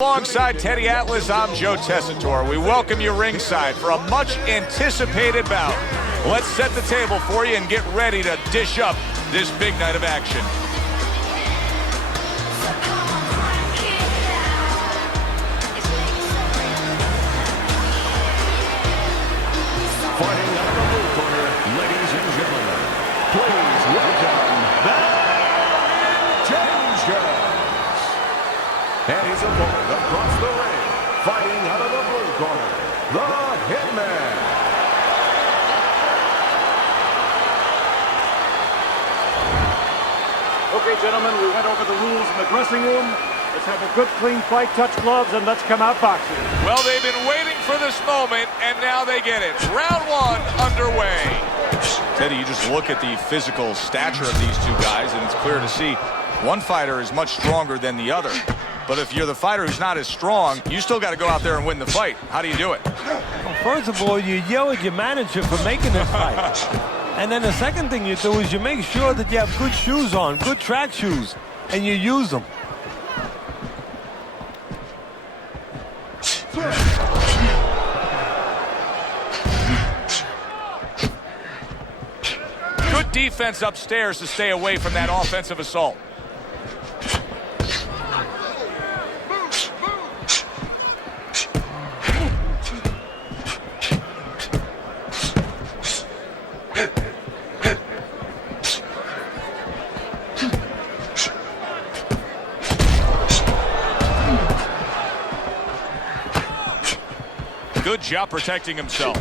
Alongside Teddy Atlas, I'm Joe Tessitore. We welcome you ringside for a much-anticipated bout. Let's set the table for you and get ready to dish up this big night of action. Fighting out of the blue corner, ladies and gentlemen, please welcome the Intentions. And his opponent across the ring, fighting out of the blue corner, the Hitman. Okay, gentlemen, we went over the rules in the dressing room. Let's have a good, clean fight, touch gloves, and let's come out boxing. Well, they've been waiting for this moment, and now they get it. Round one underway. Teddy, you just look at the physical stature of these two guys, and it's clear to see one fighter is much stronger than the other. But if you're the fighter who's not as strong, you still got to go out there and win the fight. How do you do it? Well, first of all, you yell at your manager for making this fight. And then the second thing you do is you make sure that you have good shoes on, good track shoes, and you use them. Good defense upstairs to stay away from that offensive assault. Good job protecting himself.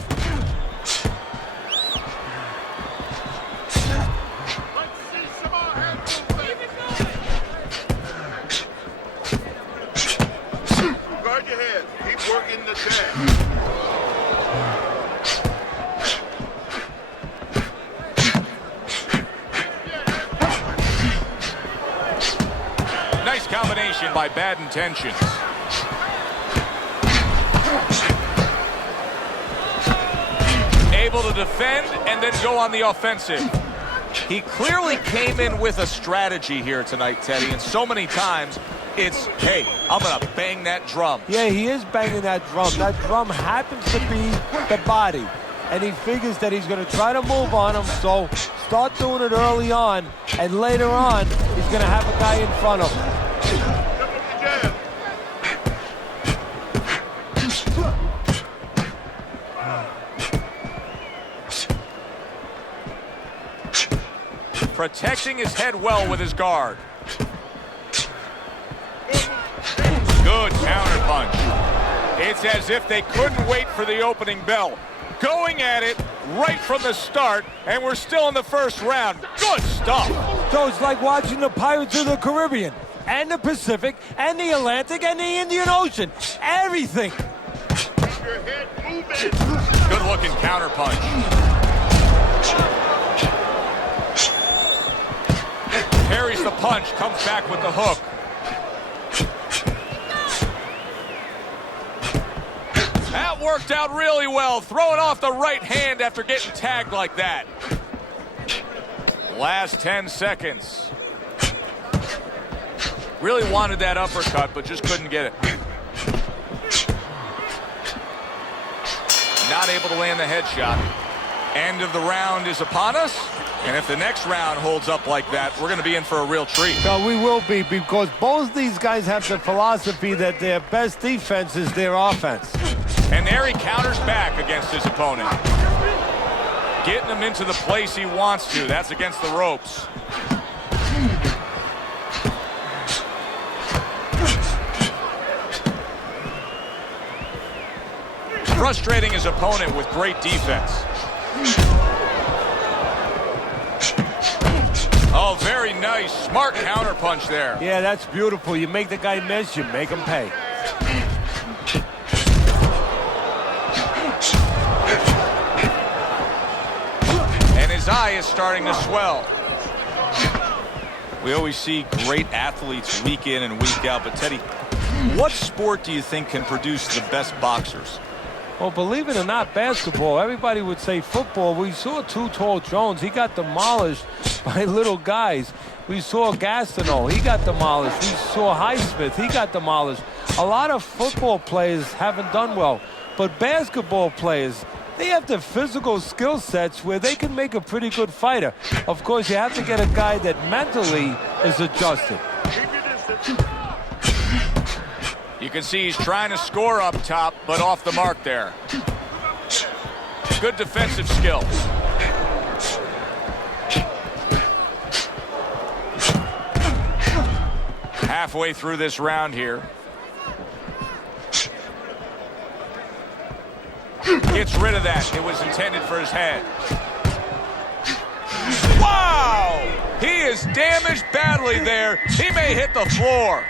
Guard your head. Keep working the tag. Nice combination by Bad Intentions. Able to defend and then go on the offensive. He clearly came in with a strategy here tonight, Teddy, and so many times it's, hey, I'm going to bang that drum. Yeah, he is banging that drum. That drum happens to be the body. And he figures that he's going to try to move on him, so start doing it early on, and later on, he's going to have a guy in front of him. Protecting his head well with his guard. Good counter punch. It's as if they couldn't wait for the opening bell. Going at it right from the start, and we're still in the first round. Good stuff. So it's like watching the Pirates of the Caribbean, and the Pacific, and the Atlantic, and the Indian Ocean. Everything. Keep your head moving. Good looking counter punch. Parries the punch, comes back with the hook. That worked out really well, throwing off the right hand after getting tagged like that. Last 10 seconds. Really wanted that uppercut, but just couldn't get it. Not able to land the headshot. End of the round is upon us. And if the next round holds up like that, we're going to be in for a real treat. No, we will be, because both these guys have the philosophy that their best defense is their offense. And there he counters back against his opponent. Getting him into the place he wants to. That's against the ropes. Frustrating his opponent with great defense. Oh, very nice. Smart counter punch there. Yeah, that's beautiful. You make the guy miss, you make him pay. And his eye is starting to swell. We always see great athletes week in and week out, but Teddy, what sport do you think can produce the best boxers? Well, believe it or not, basketball, everybody would say football. We saw Too Tall Jones. He got demolished by little guys. We saw Gastineau, he got demolished. We saw Highsmith, he got demolished. A lot of football players haven't done well, but basketball players, they have the physical skill sets where they can make a pretty good fighter. Of course, you have to get a guy that mentally is adjusted. You can see he's trying to score up top, but off the mark there. Good defensive skills. Halfway through this round here. Gets rid of that. It was intended for his head. Wow! He is damaged badly there. He may hit the floor.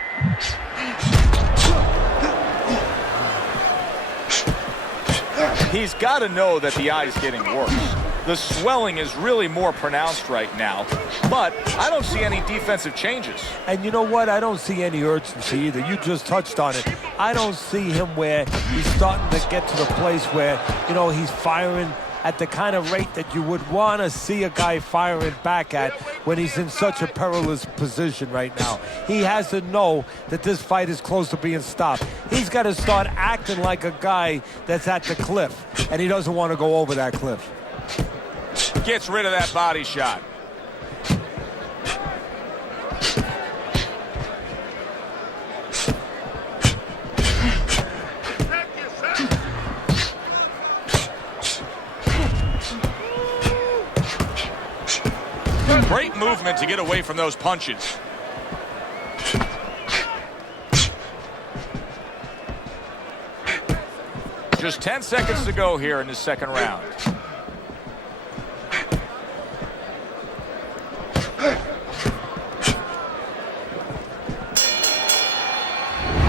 He's got to know that the eye is getting worse. The swelling is really more pronounced right now, but I don't see any defensive changes. And you know what? I don't see any urgency either. You just touched on it. I don't see him where he's starting to get to the place where, you know, he's firing at the kind of rate that you would want to see a guy firing back at when he's in such a perilous position right now. He has to know that this fight is close to being stopped. He's got to start acting like a guy that's at the cliff, and he doesn't want to go over that cliff. Gets rid of that body shot. Great movement to get away from those punches. Just 10 seconds to go here in the second round.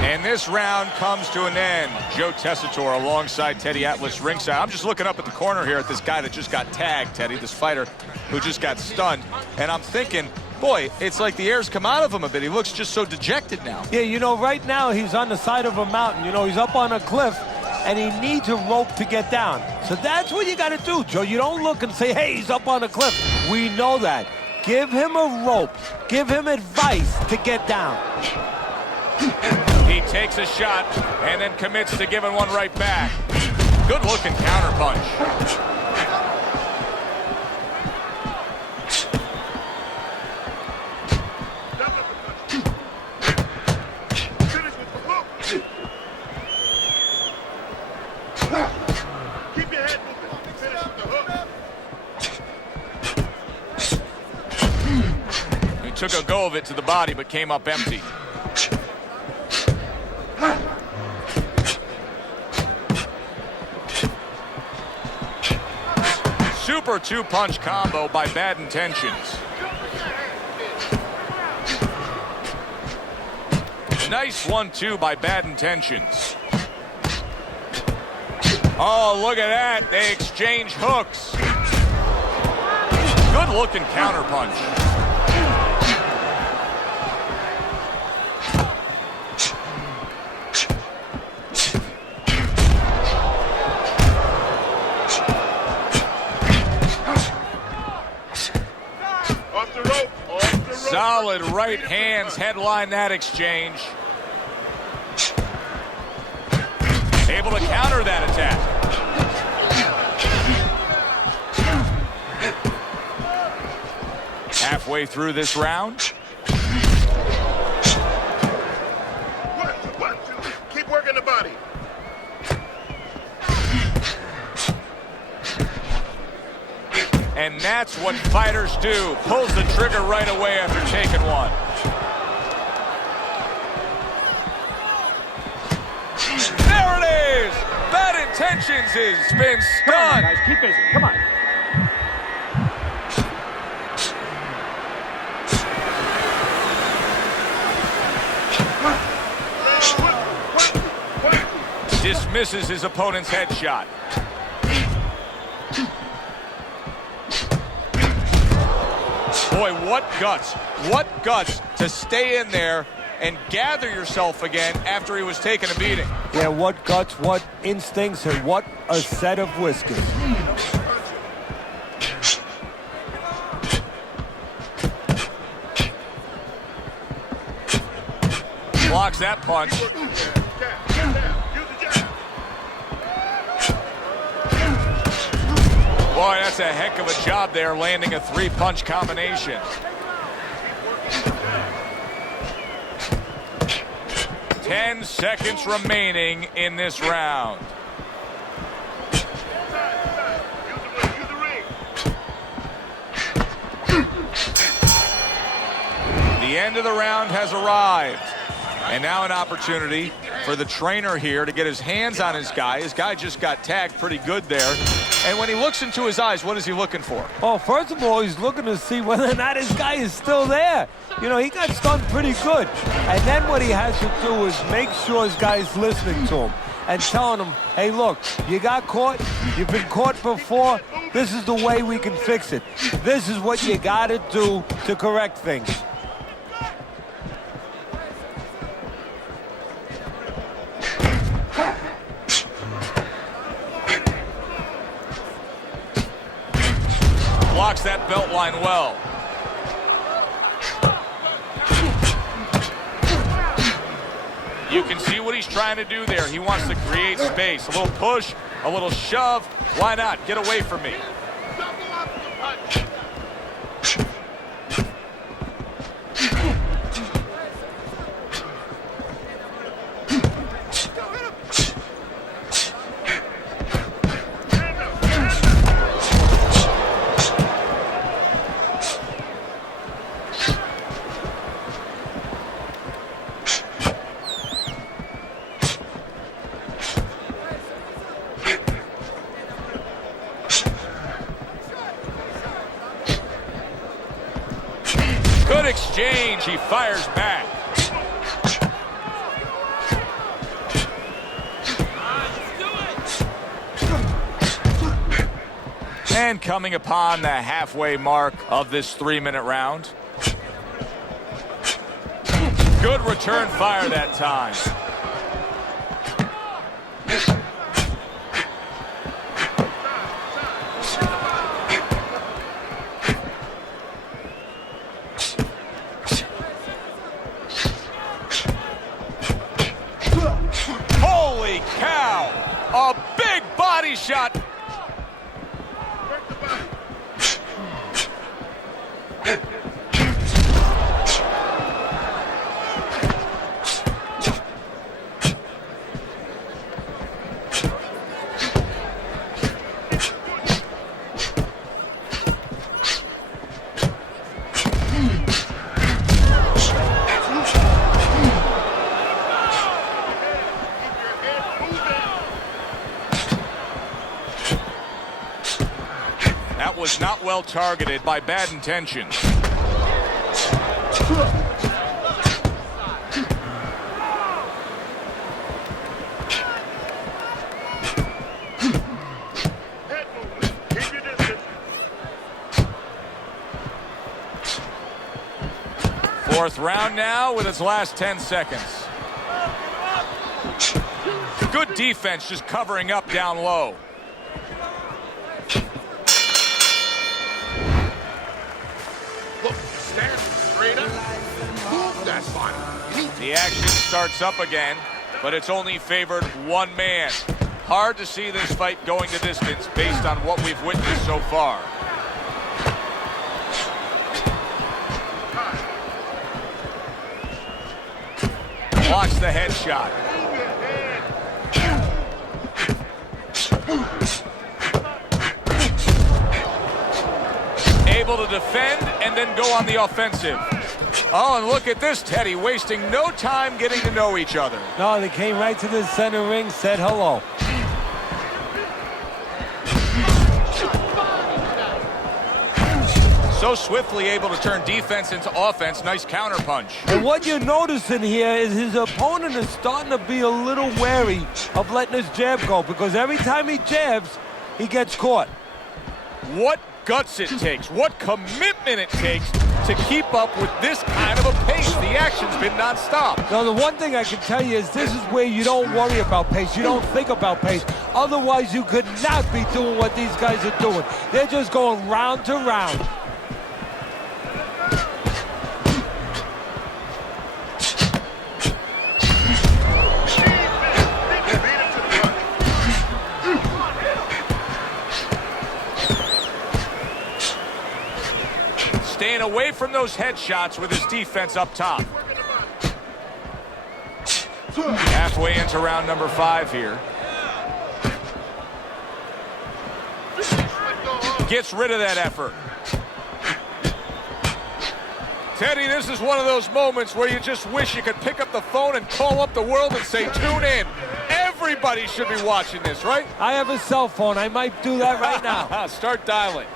And this round comes to an end. Joe Tessitore alongside Teddy Atlas ringside. I'm just looking up at the corner here at this guy that just got tagged, Teddy, this fighter who just got stunned. And I'm thinking, boy, it's like the air's come out of him a bit. He looks just so dejected now. Yeah, you know, right now he's on the side of a mountain. You know, he's up on a cliff, and he needs a rope to get down. So that's what you got to do, Joe. You don't look and say, hey, he's up on a cliff. We know that. Give him a rope. Give him advice to get down. He takes a shot and then commits to giving one right back. Good looking counter punch. Keep your head moving. Finish with the hook. He took a go of it to the body but came up empty. Super two-punch combo by Bad Intentions. Nice 1-2 by Bad Intentions. Oh, look at that. They exchange hooks. Good looking counter punch. Off the rope. Off the rope. Solid right hands headline that exchange. Able to counter that attack. Halfway through this round. 1, 2. Keep working the body. And that's what fighters do. Pulls the trigger right away after taking one. There it is! Bad Intentions has been Come on, stunned. guys, keep busy. Come on. Dismisses his opponent's headshot. Boy, what guts. What guts to stay in there and gather yourself again after he was taking a beating. Yeah, what guts, what instincts, and what a set of whiskers. Blocks that punch. Jab, jab, use the jab. Boy, that's a heck of a job there, landing a three-punch combination. 10 seconds remaining in this round. Use the ring. The end of the round has arrived. And now an opportunity for the trainer here to get his hands on his guy. His guy just got tagged pretty good there. And when he looks into his eyes, what is he looking for? Oh, first of all, he's looking to see whether or not his guy is still there. You know, he got stunned pretty good. And then what he has to do is make sure his guy is listening to him and telling him, hey, look, you got caught. You've been caught before. This is the way we can fix it. This is what you got to do to correct things. Blocks that belt line well. You can see what he's trying to do there. He wants to create space. A little push, a little shove. Why not? Get away from me. Double up the punch. Good exchange. He fires back. And coming upon the halfway mark of this 3-minute round. Good return fire that time. Holy cow! A big body shot. That was not well targeted by bad intentions. Head movement. Keep your distance. Fourth round now with its last 10 seconds. Good defense just covering up down low. Look, stand straight up. Move that body. The action starts up again, but it's only favored one man. Hard to see this fight going the distance based on what we've witnessed so far. Blocks the headshot. Able to defend and then go on the offensive. Oh, and look at this, Teddy, wasting no time getting to know each other. No, they came right to the center ring, said hello. So swiftly able to turn defense into offense. Nice counterpunch. And what you're noticing here is his opponent is starting to be a little wary of letting his jab go, because every time he jabs, he gets caught. What guts it takes, what commitment it takes to keep up with this kind of a pace. The action's been nonstop. Now, the one thing I can tell you is this is where you don't worry about pace. You don't think about pace. Otherwise, you could not be doing what these guys are doing. They're just going round to round. away from those headshots with his defense up top. Halfway into round number 5 here. Gets rid of that effort. Teddy, this is one of those moments where you just wish you could pick up the phone and call up the world and say, tune in. Everybody should be watching this, right? I have a cell phone. I might do that right now. Start dialing.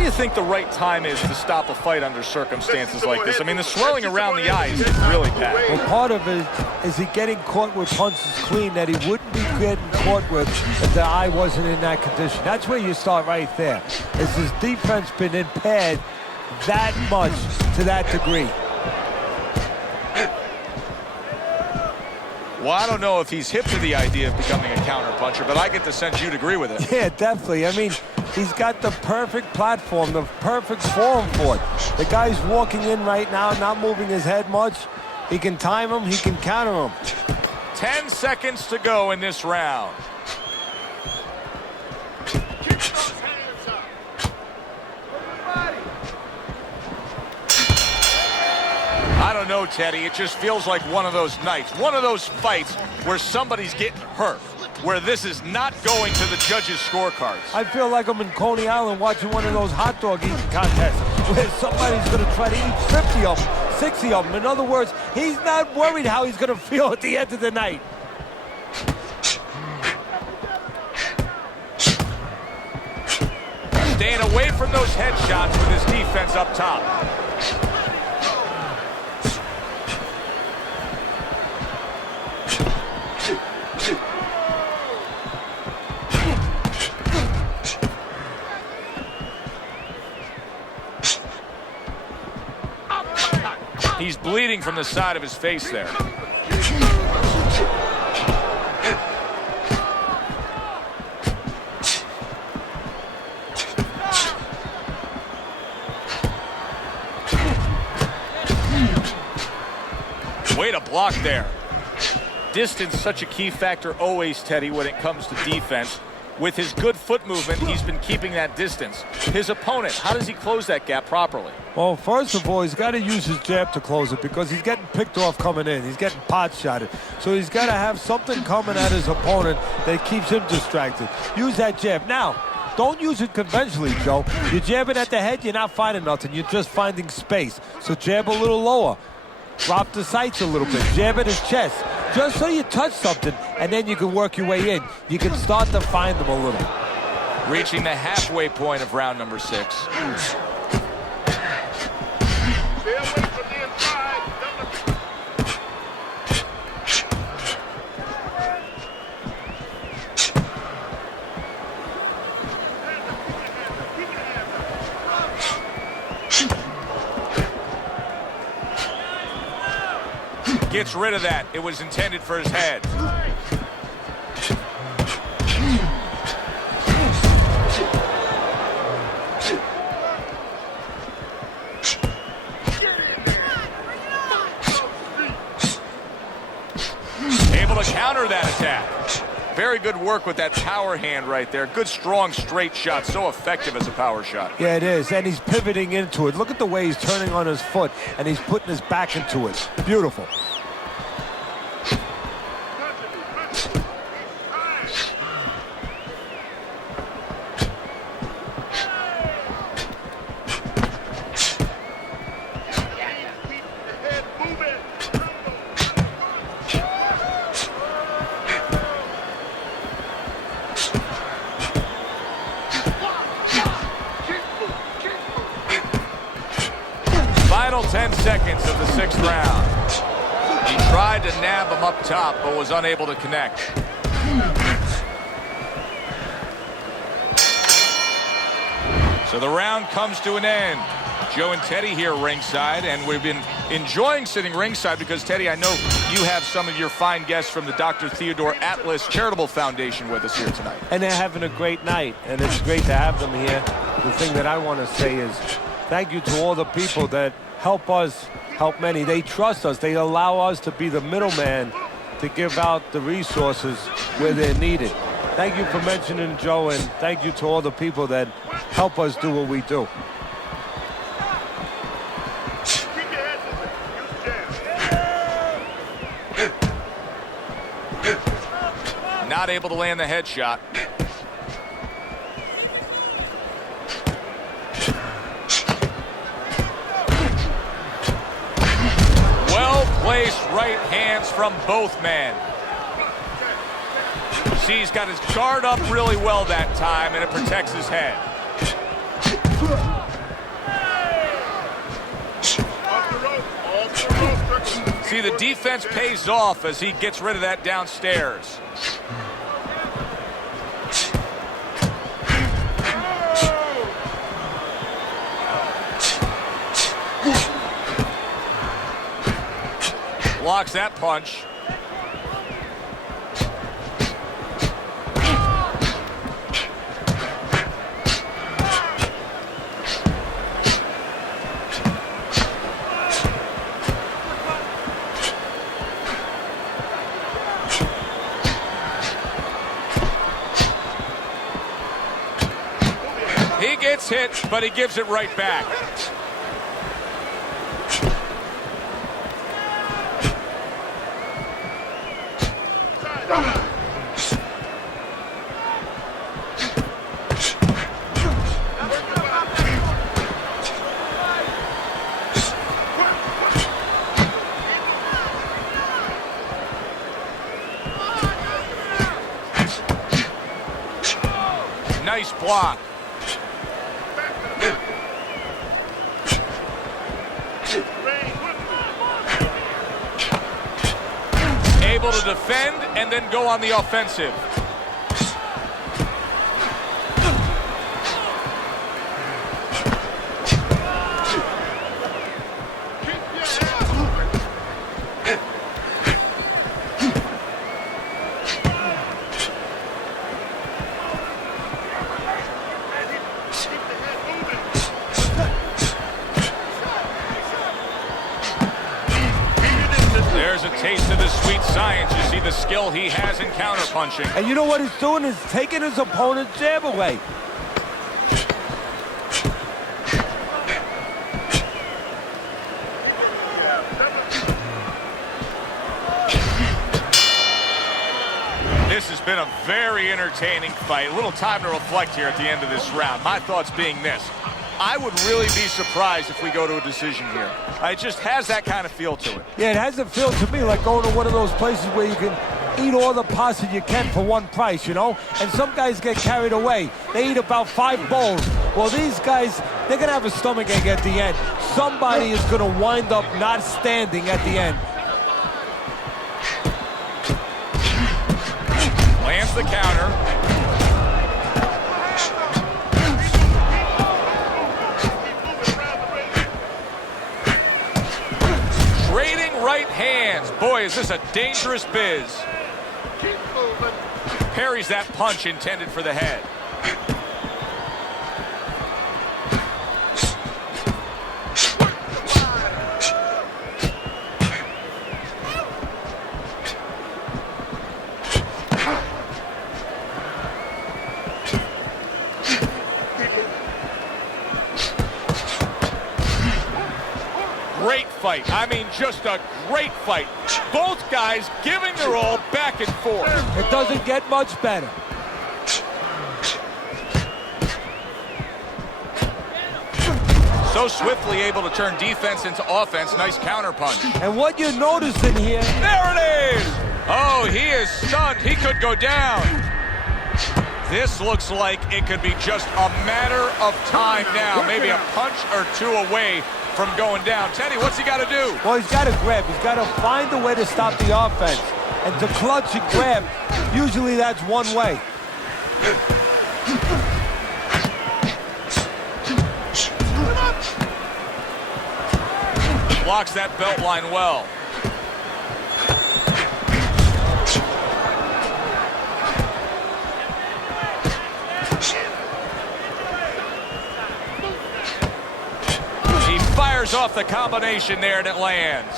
I think the right time is to stop a fight under circumstances like this? I mean, the swelling around the eyes is really bad. Well, part of it is he getting caught with punches clean that he wouldn't be getting caught with if the eye wasn't in that condition. That's where you start right there. Is his defense been impaired that much to that degree? Well, I don't know if he's hip to the idea of becoming a counterpuncher, but I get the sense you'd agree with it. Yeah, definitely. I mean, he's got the perfect platform, the perfect forum for it. The guy's walking in right now, not moving his head much. He can time him, he can counter him. 10 seconds to go in this round. I don't know, Teddy. It just feels like one of those nights, one of those fights where somebody's getting hurt, where this is not going to the judges' scorecards. I feel like I'm in Coney Island watching one of those hot dog eating contests where somebody's going to try to eat 50 of them, 60 of them. In other words, he's not worried how he's going to feel at the end of the night. Staying away from those headshots with his defense up top. He's bleeding from the side of his face there. Way to block there. Distance, such a key factor always, Teddy, when it comes to defense. With his good foot movement, he's been keeping that distance. His opponent, how does he close that gap properly? Well, first of all, he's got to use his jab to close it because he's getting picked off coming in. He's getting pot shotted. So he's got to have something coming at his opponent that keeps him distracted. Use that jab. Now, don't use it conventionally, Joe. You're jabbing at the head, you're not finding nothing. You're just finding space. So jab a little lower. Drop the sights a little bit. Jab at his chest. Just so you touch something, and then you can work your way in. You can start to find them a little. Reaching the halfway point of round number 6. Stay away from the inside. Gets rid of that. It was intended for his head. Able to counter that attack. Very good work with that power hand right there. Good, strong, straight shot. So effective as a power shot. Yeah, it is. And he's pivoting into it. Look at the way he's turning on his foot, and he's putting his back into it. Beautiful. Final 10 seconds of the 6th round. He tried to nab him up top, but was unable to connect. So the round comes to an end. Joe and Teddy here ringside, and we've been enjoying sitting ringside because, Teddy, I know you have some of your fine guests from the Dr. Theodore Atlas Charitable Foundation with us here tonight. And they're having a great night, and it's great to have them here. The thing that I want to say is thank you to all the people that help us help many. They trust us. They allow us to be the middleman to give out the resources where they're needed. Thank you for mentioning Joe, and thank you to all the people that help us do what we do. Not able to land the headshot. Well-placed right hands from both men. See, he's got his guard up really well that time, and it protects his head. See, the defense pays off as he gets rid of that downstairs. Blocks that punch. He gets hit, but he gives it right back. Nice block. Able to defend and then go on the offensive. There's a taste of the sweet science. You see the skill he has in counterpunching. And you know what he's doing is taking his opponent's jab away. This has been a very entertaining fight. A little time to reflect here at the end of this round. My thoughts being this. I would really be surprised if we go to a decision here. It just has that kind of feel to it. Yeah, it has a feel to me like going to one of those places where you can eat all the pasta you can for one price, you know? And some guys get carried away. They eat about 5 bowls. Well, these guys, they're going to have a stomachache at the end. Somebody is going to wind up not standing at the end. Lands the counter. Trading right hands. Boy, is this a dangerous biz. Parries that punch intended for the head. Great fight. I mean, just a great fight. Both guys giving their all back and forth. It doesn't get much better. So swiftly able to turn defense into offense. Nice counter punch. And what you're noticing here... There it is! Oh, he is stunned. He could go down. This looks like it could be just a matter of time now. Maybe a punch or two away from going down. Teddy, what's he got to do? Well, he's got to grab. He's got to find a way to stop the offense. And to clutch and grab, usually that's one way. Blocks that belt line well. He fires off the combination there and it lands.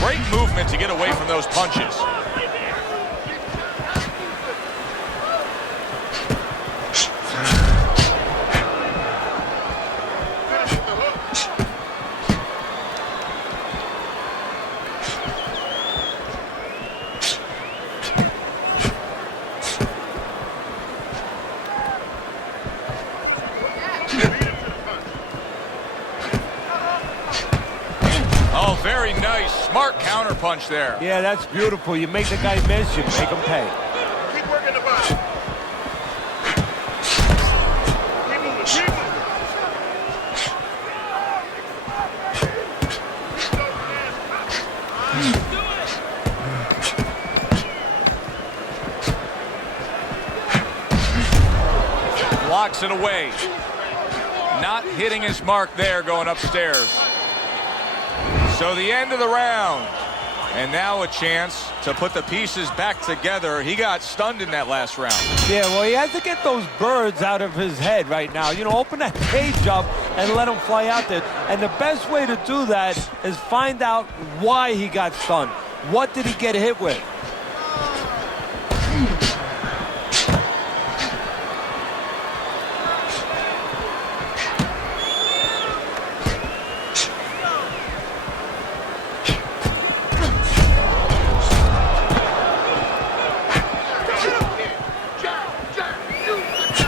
Great movement to get away from those punches. Oh, very nice. Smart counter punch there. Yeah, that's beautiful. You make the guy miss, you make him pay. Keep working the body. Keep moving, keep moving. Blocks it away. Not hitting his mark there going upstairs. So the end of the round. And now a chance to put the pieces back together. He got stunned in that last round. Yeah, well, he has to get those birds out of his head right now. You know, open that cage up and let him fly out there. And the best way to do that is find out why he got stunned. What did he get hit with?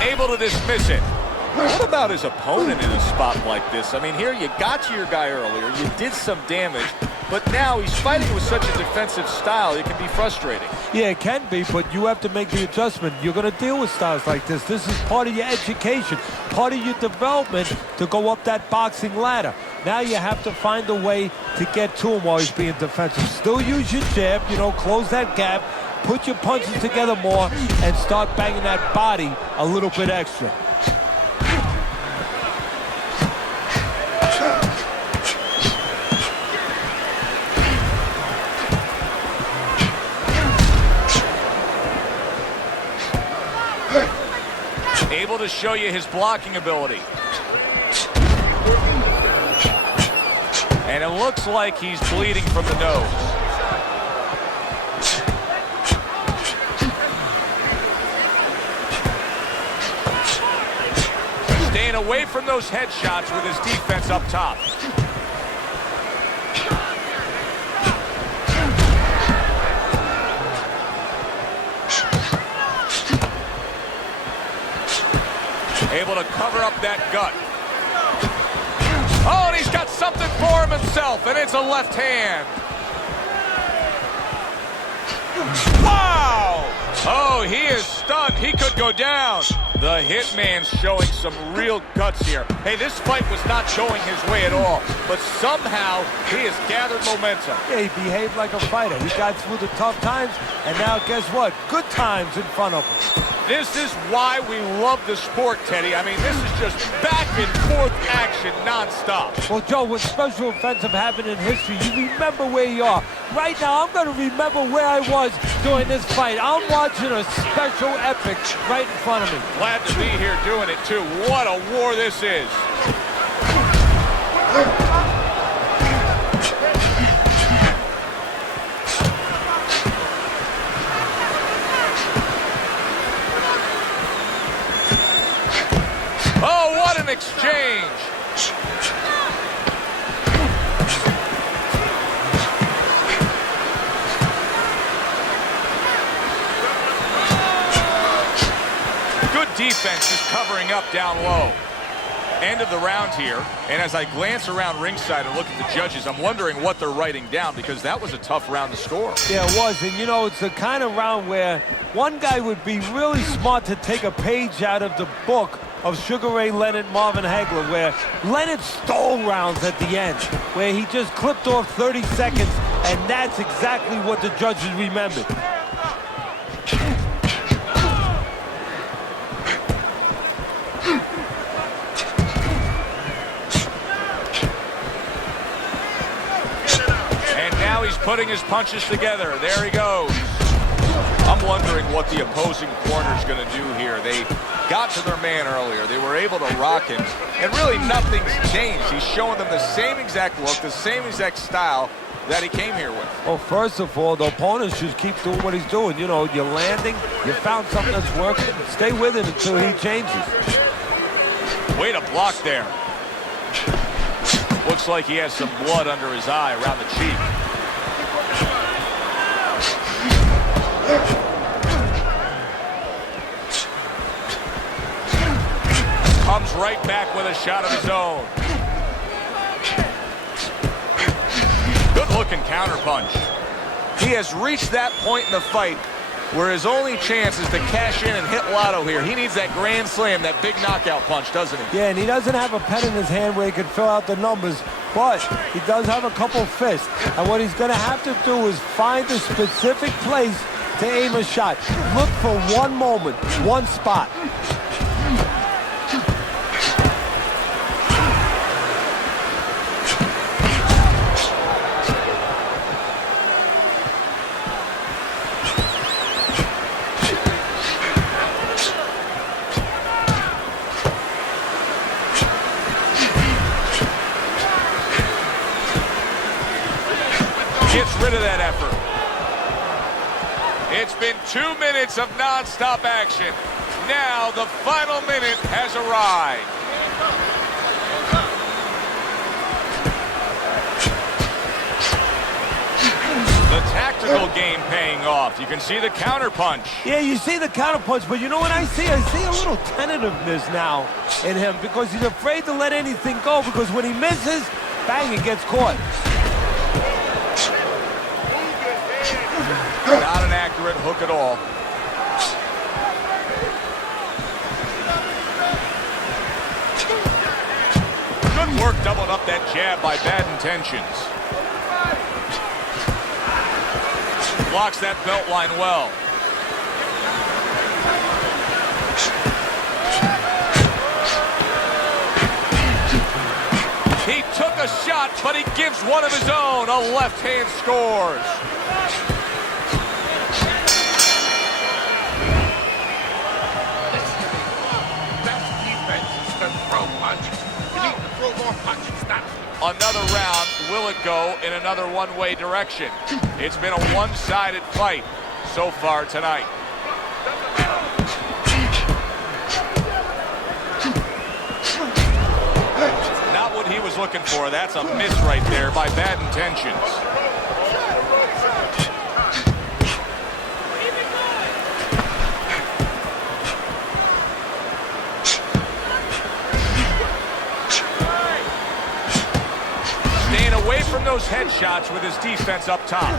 Able to dismiss it. What about his opponent in a spot like this? I mean, here you got to your guy earlier, you did some damage, but now he's fighting with such a defensive style, it can be frustrating. Yeah, it can be, but you have to make the adjustment. You're going to deal with styles like this. This is part of your education, part of your development to go up that boxing ladder. Now you have to find a way to get to him while he's being defensive. Still use your jab, you know, close that gap, put your punches together more, and start banging that body a little bit extra. Able to show you his blocking ability. And it looks like he's bleeding from the nose. Staying away from those headshots with his defense up top. Able to cover up that gut. Oh, and he's got something for him himself, and it's a left hand. Wow! Oh, he is stunned. He could go down. The Hitman's showing some real guts here. Hey, this fight was not going his way at all, but somehow he has gathered momentum. Yeah, he behaved like a fighter. He got through the tough times, and now guess what? Good times in front of him. This is why we love the sport, Teddy. I mean, this is just back and forth action nonstop. Well, Joe, when special events have happened in history, you remember where you are. Right now, I'm going to remember where I was during this fight. I'm watching a special epic right in front of me. Glad to be here doing it, too. What a war this is. Oh, what an exchange. Good defense just covering up down low. End of the round here, and as I glance around ringside and look at the judges, I'm wondering what they're writing down because that was a tough round to score. Yeah, it was, and you know, it's the kind of round where one guy would be really smart to take a page out of the book of Sugar Ray Leonard, Marvin Hagler, where Leonard stole rounds at the end, where he just clipped off 30 seconds, and that's exactly what the judges remembered. now he's putting his punches together. There he goes. I'm wondering what the opposing corner is going to do here. They got to their man earlier. They were able to rock him, and really nothing's changed. He's showing them the same exact look, the same exact style that he came here with. Well, first of all, the opponent should keep doing what he's doing. You know, you're landing, you found something that's working, stay with it until he changes. Way to block there. Looks like he has some blood under his eye around the cheek. Comes right back with a shot of his own. Good-looking counterpunch. He has reached that point in the fight where his only chance is to cash in and hit lotto here. He needs that grand slam, that big knockout punch, doesn't he? Yeah, and he doesn't have a pen in his hand where he can fill out the numbers, but he does have a couple fists. And what he's going to have to do is find a specific place to aim a shot. Look for one moment, one spot. Gets rid of that effort. It's been 2 minutes of non-stop action. Now the final minute has arrived. The tactical game paying off. You can see the counterpunch. Yeah, you see the counterpunch, but you know what I see? I see a little tentativeness now in him because he's afraid to let anything go, because when he misses, bang, he gets caught. Not an accurate hook at all. Good work doubling up that jab by Bad Intentions. Blocks that belt line well. He took a shot, but he gives one of his own. A left hand scores. Another round, will it go in another one-way direction? It's been a one-sided fight so far tonight. Not what he was looking for. That's a miss right there by Bad Intentions. Away from those headshots with his defense up top.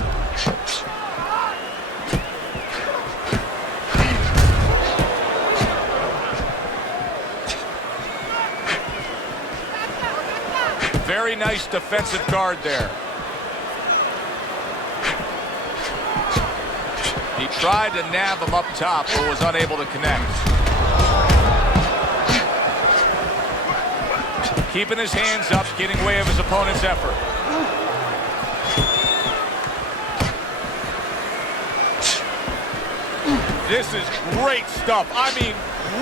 Very nice defensive guard there. He tried to nab him up top, but was unable to connect. Keeping his hands up, getting way of his opponent's effort. This is great stuff. I mean,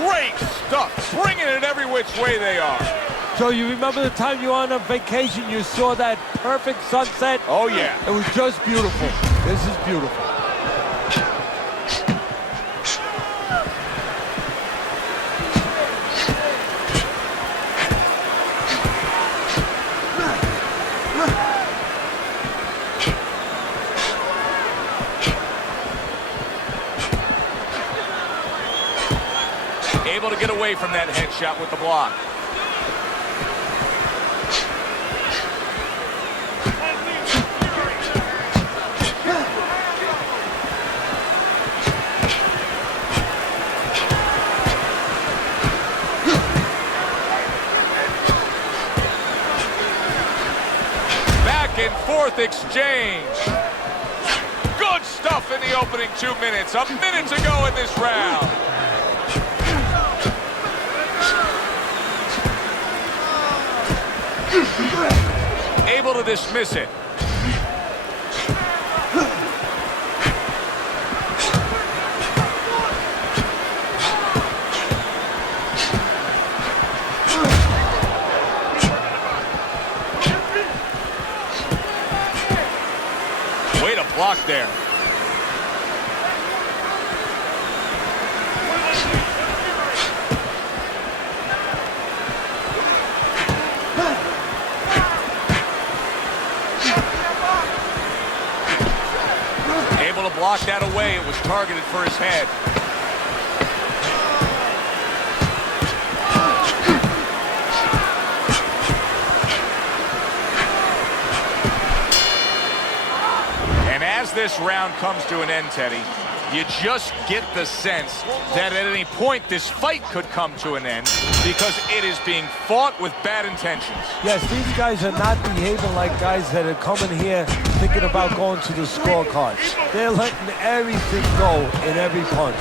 great stuff. Bringing it every which way they are. So you remember the time you were on a vacation, you saw that perfect sunset? Oh, yeah. It was just beautiful. This is beautiful. Able to get away from that headshot with the block. Back and forth exchange. Good stuff in the opening 2 minutes. A minute to go in this round. Able to dismiss it. Way to block there. Able to block that away. It was targeted for his head. And as this round comes to an end, Teddy, you just get the sense that at any point this fight could come to an end because it is being fought with bad intentions. Yes, these guys are not behaving like guys that are coming here thinking about going to the scorecards. They're letting everything go in every punch.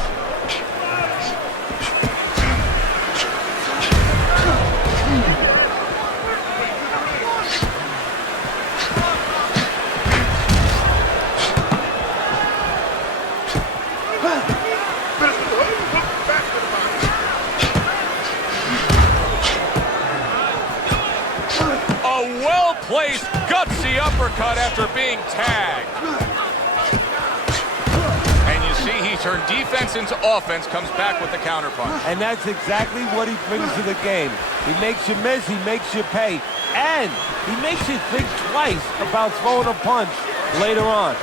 Well-placed, gutsy uppercut after being tagged. And you see he turned defense into offense, comes back with the counterpunch. And that's exactly what he brings to the game. He makes you miss, he makes you pay, and he makes you think twice about throwing a punch later on.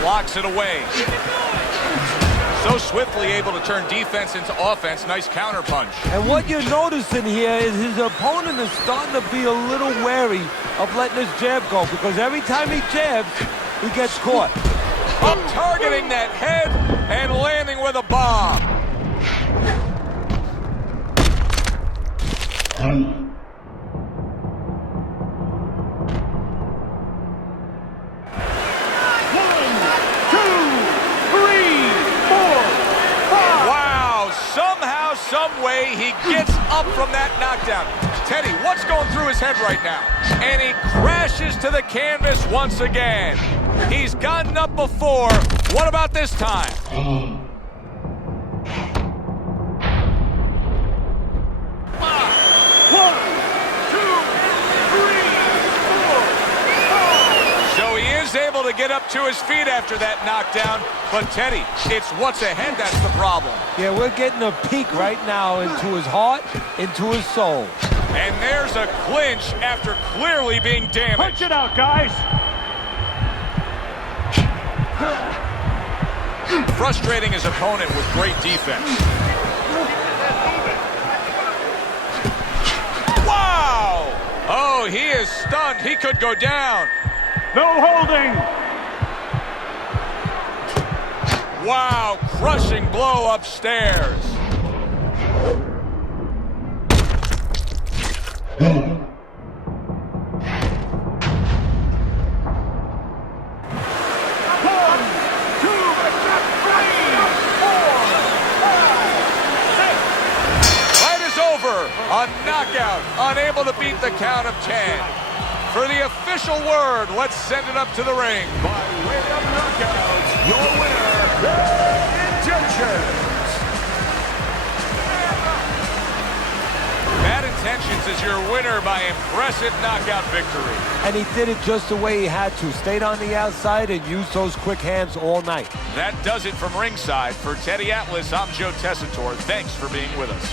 Blocks it away. So swiftly able to turn defense into offense. Nice counterpunch. And what you're noticing here is his opponent is starting to be a little wary of letting his jab go, because every time he jabs, he gets caught. Up targeting that head and landing with a bomb. Some way he gets up from that knockdown. Teddy, what's going through his head right now? And he crashes to the canvas once again. He's gotten up before. What about this time? 1, 2, 3, 4. So he is able to get up to his feet after that knockdown. But Teddy, it's what's ahead that's the problem. Yeah, we're getting a peek right now into his heart, into his soul. And there's a clinch after clearly being damaged. Punch it out, guys. Frustrating his opponent with great defense. Wow! Oh, he is stunned. He could go down. No holding. Wow, crushing blow upstairs. Fight is over. A knockout, unable to beat the count of 10. For the official word, let's send it up to the ring. By way of knockout, your winner, the Egyptians. Bad Intentions is your winner by impressive knockout victory. And he did it just the way he had to. Stayed on the outside and used those quick hands all night. That does it from ringside. For Teddy Atlas, I'm Joe Tessitore. Thanks for being with us.